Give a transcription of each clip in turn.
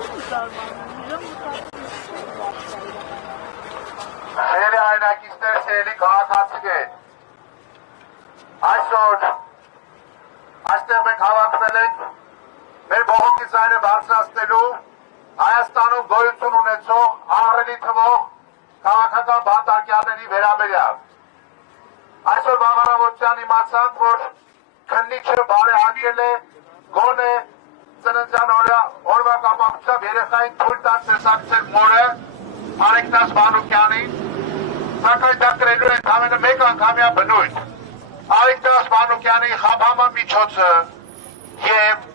Շերի հայնակիստեր սերելի քաղաքացիներ, այսօր այստեղ մենք հավաքվել ենք մեր բողոքի ձայնը բարձրացնելու Հայաստանում գոյություն ունեցող ահռելի թվող քաղաքական բանտարկյալների վերաբերյալ։ Այսօր բավարարության իմացանք, որ քննիչը բարեհաճել է գոնե ծննդյան օրվա կապակցությամբ երեխային թույլ տալ տեսակցել մորը Արեգնաս Մանուկյանին, սակայն դա կրելու ենք ամենը մեկ անգամյա բնույթ։ Արեգնաս Մանուկյանի խափանման միջոցը և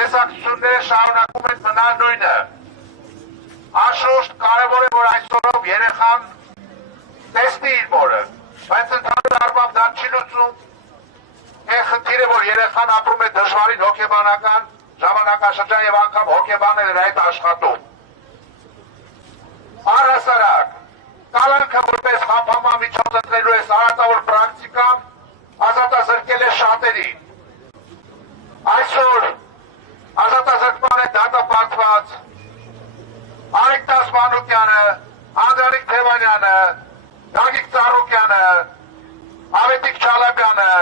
տեսակցությունները շարունակում են մնալ նույնը։ Անշուշտ կարևոր է, որ այսօրով երեխան տեսնի իր մորը, բայց ընդհանուր առմամբ դա չի լուծում խնդիրը, որ երեխան ապրում է դժվարին հոգեբանական ժամանակաշրջան և անգամ հոգեբաներ այդ աշխատում։ Առհասարակ, կալանքը որպես խափանման միջոց ընտրելու է սարատավոր պրակտիկան ազատազրկել է շատերին։ Այսօր ազատազրկման է դատապարտված Արեգնաս Մանուկյանը, Անդրանիկ Թևանյանը, Գագիկ Ծառուկյանը, Ավետիք Չալաբյանը,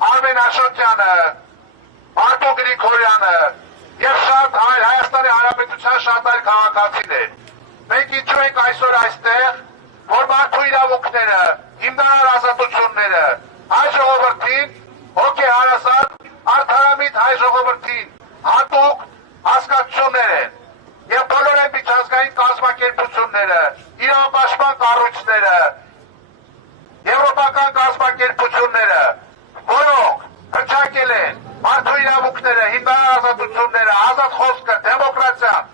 Արմեն Աշոտյանը, Արտո Գրիգորյանը և շատ Հայաստանի Հանրապետության շատ այլ քաղաքացիներ։ Մենք ինչու ենք այսօր այստեղ, որ մարդու իրավունքները, հիմնարար ազատությունները հայ ժողովրդին, հոգեհարազատ, արդարամիտ հայ ժողովրդին հատուկ հասկացություններ են և բոլոր են միջազգային կազմակերպությունները, իրավապաշտպան կառույցները, եվրոպական կազմակերպությունները, որոնք հռչակել են մարդու իրավունքները, հիմնարար ազատությունները, ազատ խոսքը, դեմոկրատիան,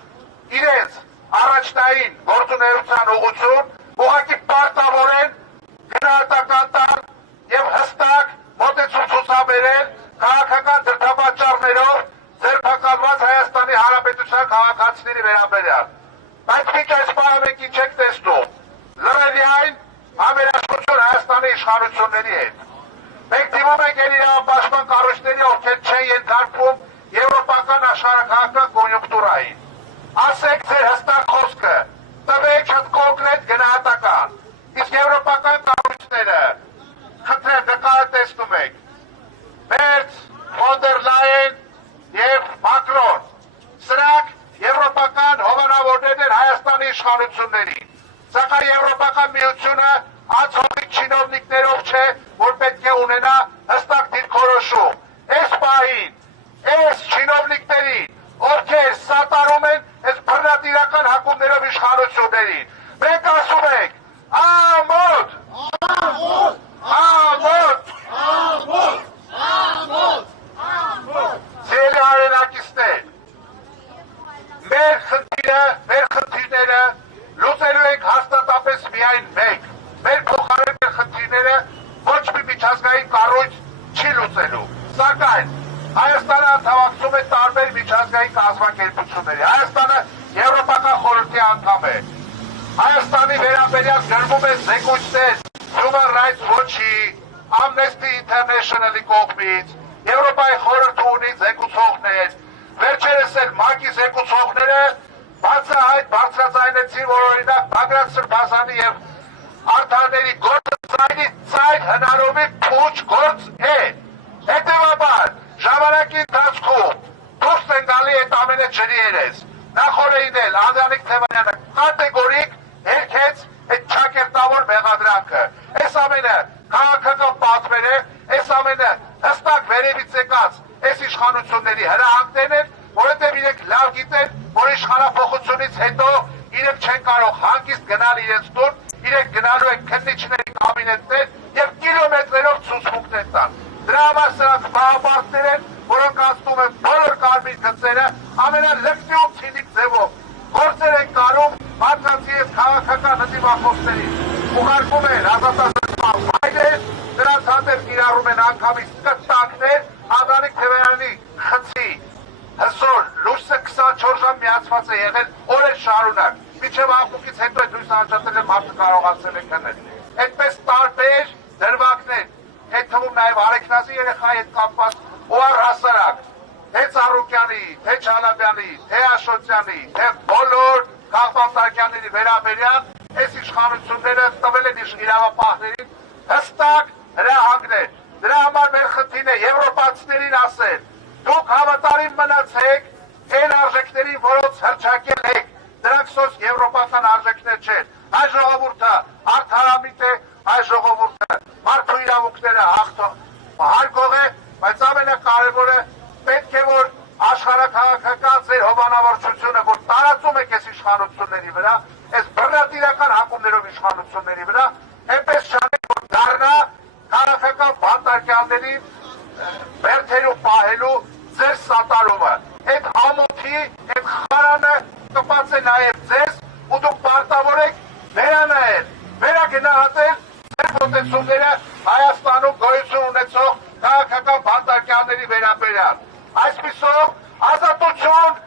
իրենց առաջնային գործունեության ուղղություն ուղղակի պարտավոր են գնահատական տալ և հստակ մոտեցում ցուցաբերել քաղաքական դրդապատճառներով ձերբակալված Հայաստանի Հանրապետության քաղաքացիների վերաբերյալ։ Բայց մինչ այս պահը մենք ինչ ենք տեսնում, լրիվային համերաշխություն Հայաստանի իշխանությունների հետ։ Մենք դիմում ենք այն իրավապաշտպան կառույցների, ովքեր չեն ենթարկվում եվրոպական աշխարհաքաղաքական կոնյունկտուրային։ Ասեք ձեր հստակ խոսքը, տվեք շատ կոնկրետ գնահատական։ Իսկ եվրոպական կառույցները, խնդրեմ նկարը տեսնում եք, Մերց, Ֆոն դեր Լայեն և Մակրոն, սրանք եվրոպական հովանավորներն են Հայաստանի իշխանությունների, սակայն Եվրոպական միությունը անցողիկ չինովնիկներով չէ, որ պետք է ունենա հստակ դիրքորոշում։ Այս պահին, այս չինովնիկներին, ովքեր սատարում են այս բռնատիրական հակումներով իշխանություններին, մենք ասում ենք, ամոթ, ամոթ, ամոթ, ամոթ, ամոթ, ամոթ։ Սիրելի հայրենակիցներ, մեր խնդիրները լուծելու ենք հաստատապես միայն մենք։ Մեր փոխարեն մեր խնդիրները ոչ մի միջազգային կառույց չի լուծելու։ Սակայն Հայաստանը անդամակցում է տարբեր միջազգային կազմակերպությունների։ Հայաստանը Եվրոպական խորհրդի անդամ է։ Հայաստանի վերաբերյալ գրվում է զեկույցներ Human Rights Watch-ի, Amnesty International-ի կողմից, Եվրոպայի խորհուրդը ունի զեկուցողներ, վերջերս էլ ՄԱԿ-ի զեկուցողները բացահայտ բարձրաձայնեցին, որ օրինակ Բագրատ Սրբազանի և արդարների գործը ձայն հնարովի փուչ գործ է։ Հետևաբար, ժամանակի ընթացքում դուրս են գալի այդ ամենը ջրի երես։ Նախորդին էլ Անդրանիկ Թևանյանը կատեգորիկ հերքեց այդ ճակերտավոր մեղադրանքը։ Այս ամենը քաղաքական պատվեր է, այս ամենը հստակ վերևից եկած այս իշխանությունների հրահանգներն են, որովհետև իրենք լավ գիտեն, որ իշխանափոխությունից հետո իրենք չեն կարող հանգիստ գնալ իրենց տուն, իրենք գնալու են քննիչների կաբինետներ և կիլոմետրերով ցուցմունքներ տան։ Դրա համար սրանք պահապարտներ են, որոնք անցնում են բոլոր կարմիր գծերը ամենալկտիում ցինիկ ձևով։ Գործեր են կարում մարդկանց և քաղաքական հզիմախոսներին։ Ուղարկում են ազատազրկման վայրեր, նրանց հանդեպ կիրառում են անգամից կտակներ, Անդրանիկ Թևանյանի խցի հզոր լույսը 24 ժամ միացված է եղել օրեր շարունակ։ Մինչև աղմուկից հետո այդ լույսը անջատել է մարդը կարողացել է քնել։ Այդպես տարբեր դրվագներ, այդ թվում նաև Արեգնասի երեխայի հետ կապված ու առհասարակ թե Ծառուկյանի, թե թե Չալաբյանի, թե Աշոտյանի, թե բոլոր քաղաքացիների վերաբերյալ այս իշխանությունները տվել են իրավապահներին հստակ հրահանգներ։ Դրա համար մեր խնդիրն է եվրոպացիներին ասել. դուք հավատարիմ մնացեք այն արժեքներին, որոնց հռչակել եք, դրանք սոց եվրոպական արժեքներ չեն։ Հայ ժողովուրդը արդարամիտ է, հայ ժողովուրդը մարդու իրավունքները հարգող է, բայց ամենակարևորը պետք է որ աշխարհաքաղաքական ձեր հովանավորչությունը, որ տարածում եք այս իշխանությունների վրա, այս բռնատիրական հակումներով իշխանությունների վրա, այնպես չանեք, որ դառնա քաղաքական բանտարկյալների բերդերում պահելու ձեր սատարումը։ Այդ ամոթի, այդ խարանը կպած է նաև ձեզ ու դուք պարտավոր եք վերանայել, վերագնահատել ձեր մոտեցումները Հայաստանում գոյություն ունեցող քաղաքական բանտարկյալների վերաբերյալ։ Այսպիսով ազատություն